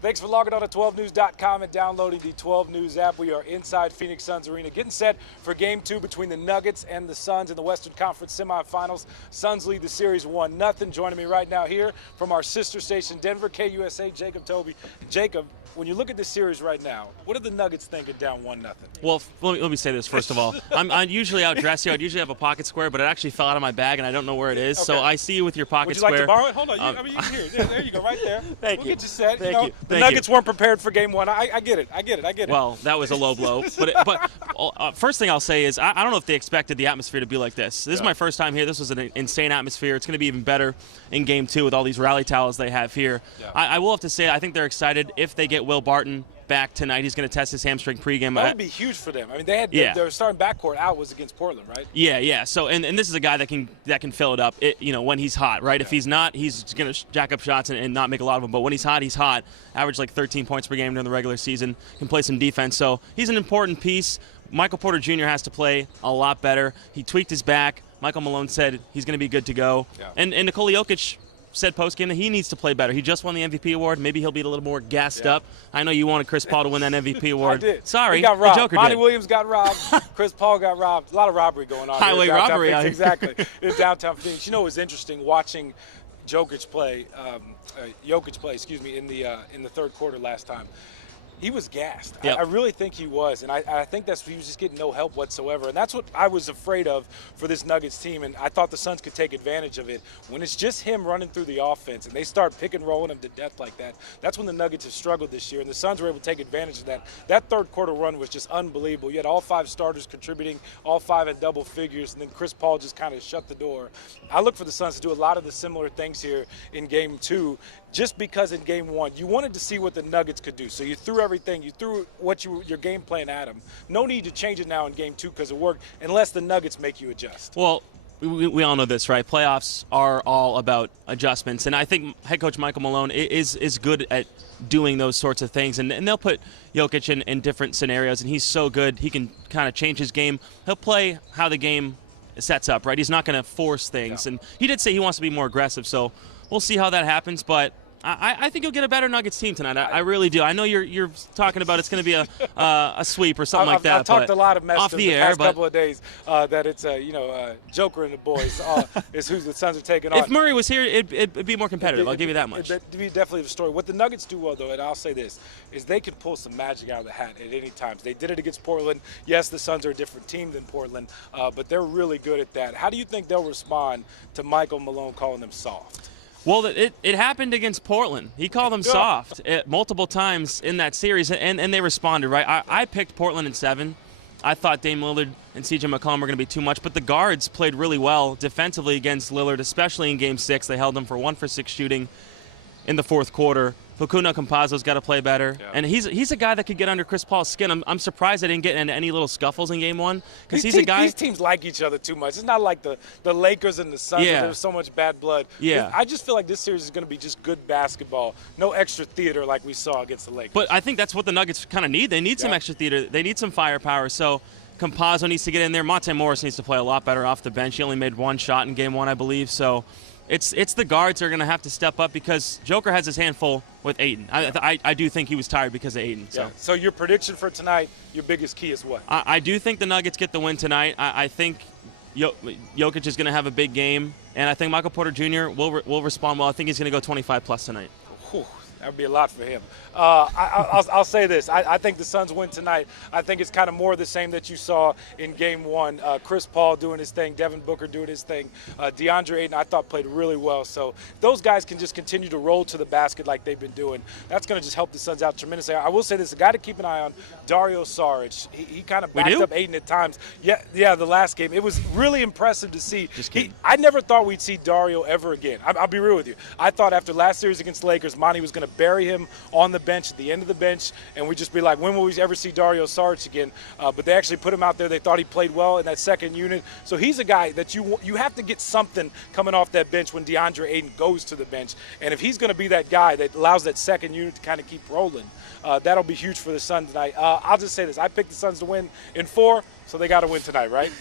Thanks for logging on to 12news.com and downloading the 12 News app. We are inside Phoenix Suns Arena getting set for Game 2 between the Nuggets and the Suns in the Western Conference semifinals. Suns lead the series 1-0. Joining me right now here from our sister station, Denver, KUSA, Jacob Tobey. Jacob, when you look at this series right now, what are the Nuggets thinking down 1-0? Well, let me say this first of all. I'm usually outdressed here. I'd usually have a pocket square, but it actually fell out of my bag, and I don't know where it is. Okay. So I see you with your pocket square. Would you like to borrow it? Hold on. You can hear it. There you go, right there. Thank you. We'll get you set. Thank you. The Nuggets weren't prepared for Game 1. I get it. Well, that was a low blow. But first thing I'll say is I don't know if they expected the atmosphere to be like this. This is my first time here. This was an insane atmosphere. It's going to be even better in Game 2 with all these rally towels they have here. Yeah. I will have to say I think they're excited if they get Will Barton back tonight. He's going to test his hamstring pregame. That would be huge for them. I mean, their starting backcourt out was against Portland, right? Yeah. So and this is a guy that can fill it up. When he's hot, right? Yeah. If he's not, he's going to jack up shots and not make a lot of them. But when he's hot, he's hot. Average like 13 points per game during the regular season. Can play some defense. So he's an important piece. Michael Porter Jr. has to play a lot better. He tweaked his back. Michael Malone said he's going to be good to go. Yeah. And Nikola Jokic said post-game that he needs to play better. He just won the MVP award. Maybe he'll be a little more gassed up. I know you wanted Chris Paul to win that MVP award. I did. Sorry, he got robbed. the Joker Monty did. Williams got robbed. Chris Paul got robbed. A lot of robbery going on. Highway robbery. Exactly. In downtown Phoenix. You know, it was interesting watching Jokic play. In the third quarter last time. He was gassed. Yep. I really think he was, and I think he was just getting no help whatsoever, and that's what I was afraid of for this Nuggets team, and I thought the Suns could take advantage of it. When it's just him running through the offense, and they start pick and rolling him to death like that, that's when the Nuggets have struggled this year, and the Suns were able to take advantage of that. That third quarter run was just unbelievable. You had all 5 starters contributing, all 5 at double figures, and then Chris Paul just kind of shut the door. I look for the Suns to do a lot of the similar things here in Game 2, just because in Game 1 you wanted to see what the Nuggets could do. So you threw everything. You threw your game plan at them. No need to change it now in Game 2 because it worked, unless the Nuggets make you adjust. Well, we all know this, right? Playoffs are all about adjustments, and I think head coach Michael Malone is good at doing those sorts of things, and they'll put Jokic in different scenarios, and he's so good. He can kind of change his game. He'll play how the game sets up, right? He's not going to force things, and he did say he wants to be more aggressive, so we'll see how that happens, but I think you'll get a better Nuggets team tonight. I really do. I know you're talking about it's going to be a sweep or something like that. I've talked a lot of mess off the past couple of days that it's Joker and the boys is who the Suns are taking on. If Murray was here, it'd be more competitive. I'll give you that much. It'd be definitely the story. What the Nuggets do well, though, and I'll say this, is they can pull some magic out of the hat at any time. They did it against Portland. Yes, the Suns are a different team than Portland, but they're really good at that. How do you think they'll respond to Michael Malone calling them soft? Well, it happened against Portland. He called them soft multiple times in that series, and they responded, right? I picked Portland in 7. I thought Dame Lillard and C.J. McCollum were going to be too much, but the guards played really well defensively against Lillard, especially in Game 6. They held him for 1 for 6 shooting in the fourth quarter. Fakuna Campazzo's got to play better, and he's a guy that could get under Chris Paul's skin. I'm surprised they didn't get into any little scuffles in Game 1 because he's a guy. These teams like each other too much. It's not like the Lakers and the Suns where there's so much bad blood. Yeah. I just feel like this series is going to be just good basketball, no extra theater like we saw against the Lakers. But I think that's what the Nuggets kind of need. They need some extra theater. They need some firepower. So Campazzo needs to get in there. Monte Morris needs to play a lot better off the bench. He only made 1 shot in Game 1, I believe. So it's the guards that are going to have to step up because Joker has his hand full with Ayton. I do think he was tired because of Ayton. So your prediction for tonight, your biggest key is what? I do think the Nuggets get the win tonight. I think Jokic is going to have a big game, and I think Michael Porter Jr. will respond well. I think he's going to go 25-plus tonight. Whew. That would be a lot for him. I'll say this. I think the Suns win tonight. I think it's kind of more of the same that you saw in Game 1. Chris Paul doing his thing, Devin Booker doing his thing. DeAndre Ayton, I thought, played really well. So those guys can just continue to roll to the basket like they've been doing. That's going to just help the Suns out tremendously. I will say this. A guy to keep an eye on, Dario Saric. He kind of backed up Ayton at times. Yeah, the last game. It was really impressive to see. I never thought we'd see Dario ever again. I'll be real with you. I thought after last series against the Lakers, Monty was going to bury him on the bench at the end of the bench, and we'd just be like, when will we ever see Dario Saric again? But they actually put him out there. They thought he played well in that second unit. So he's a guy that you have to get something coming off that bench when DeAndre Ayton goes to the bench. And if he's going to be that guy that allows that second unit to kind of keep rolling, that'll be huge for the Suns tonight. I'll just say this. I picked the Suns to win in 4, so they got to win tonight, right?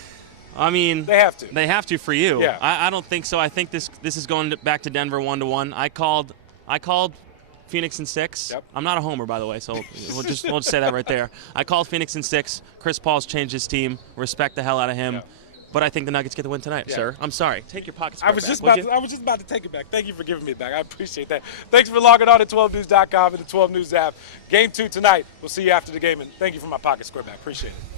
I mean, they have to. They have to for you. Yeah. I don't think so. I think this is going back to Denver 1-1. I called Phoenix in 6. Yep. I'm not a homer, by the way, so we'll just say that right there. I called Phoenix in 6. Chris Paul's changed his team. Respect the hell out of him. Yeah. But I think the Nuggets get the win tonight, sir. I'm sorry. Take your pocket square I was back, just would about you? I was just about to take it back. Thank you for giving me it back. I appreciate that. Thanks for logging on to 12news.com and the 12 News app. Game 2 tonight. We'll see you after the game, and thank you for my pocket square back. Appreciate it.